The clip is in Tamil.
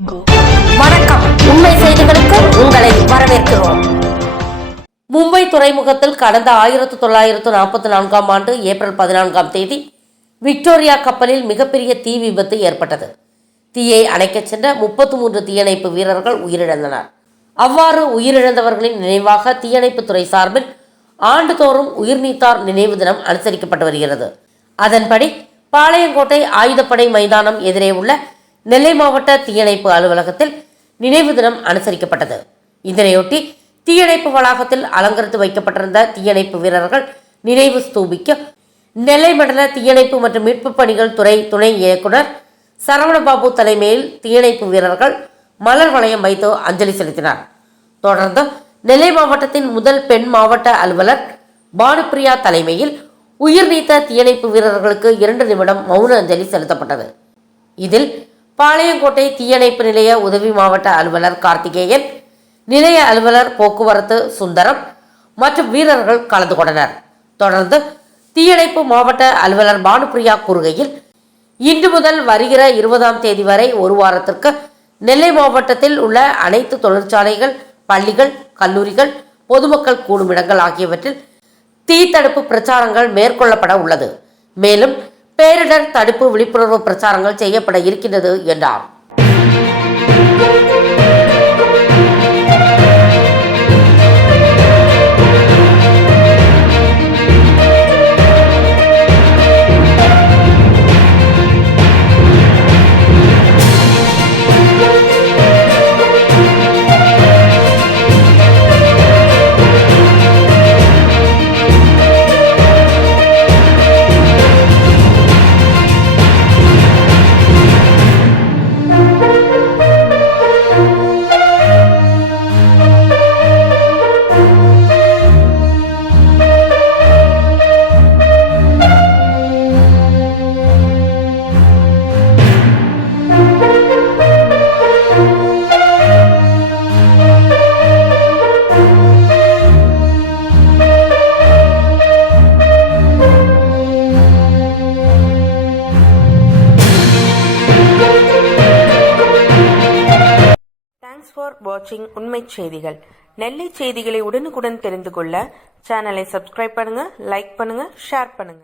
வணக்கம். உண்மை செய்திகளுக்கு உங்களை வரவேற்கிறோம். மும்பை துறைமுகத்தில் கடந்த 1944 ஆண்டு ஏப்ரல் 14 விக்டோரியா கப்பலில் மிகப்பெரிய தீ விபத்து ஏற்பட்டது. தீயை அணைக்கச் சென்ற 33 தீயணைப்பு வீரர்கள் உயிரிழந்தனர். அவ்வாறு உயிரிழந்தவர்களின் நினைவாக தீயணைப்புத்துறை சார்பில் ஆண்டுதோறும் உயிர்நீத்தார் நினைவு தினம் அனுசரிக்கப்பட்டு வருகிறது. அதன்படி பாளையங்கோட்டை ஆயுதப்படை மைதானம் எதிரே உள்ள நெல்லை மாவட்ட தீயணைப்பு அலுவலகத்தில் நினைவு தினம் அனுசரிக்கப்பட்டது. இதனையொட்டி தீயணைப்பு வளாகத்தில் அலங்கரித்து வைக்கப்பட்டிருந்த தீயணைப்பு வீரர்கள் நினைவு ஸ்தூபிக்கு நெல்லை மண்டல தீயணைப்பு மற்றும் மீட்பு பணிகள் துறை துணை இயக்குனர் சரவணபாபு தலைமையில் தீயணைப்பு வீரர்கள் மலர் வளையம் வைத்து அஞ்சலி செலுத்தினார். தொடர்ந்து நெல்லை மாவட்டத்தின் முதல் பெண் மாவட்ட அலுவலர் பானுப்பிரியா தலைமையில் உயிர்நீத்த தீயணைப்பு வீரர்களுக்கு 2 நிமிடம் மௌன அஞ்சலி செலுத்தப்பட்டது. இதில் பாளையங்கோட்டை தீயணைப்பு நிலைய உதவி மாவட்ட அலுவலர் கார்த்திகேயன், நிலைய அலுவலர் போக்குவரத்து சுந்தரம் மற்றும் வீரர்கள் கலந்து கொண்டனர். தொடர்ந்து தீயணைப்பு மாவட்ட அலுவலர் பானுப்பிரியா கூறுகையில், இன்று முதல் வருகிற 20ஆம் தேதி வரை ஒரு வாரத்திற்கு நெல்லை மாவட்டத்தில் உள்ள அனைத்து தொழிற்சாலைகள், பள்ளிகள், கல்லூரிகள், பொதுமக்கள் கூடும் இடங்கள் ஆகியவற்றில் தீ தடுப்பு பிரச்சாரங்கள் மேற்கொள்ளப்பட உள்ளது. மேலும் பேரிடர் தடுப்பு விழிப்புணர்வு பிரச்சாரங்கள் செய்யப்பட இருக்கின்றது என்றார். Thanks for watching உண்மை செய்திகள். நெல்லை செய்திகளை உடனுக்குடன் தெரிந்து கொள்ள சேனலை சப்ஸ்கிரைப் பண்ணுங்க, லைக் பண்ணுங்க, ஷேர் பண்ணுங்க.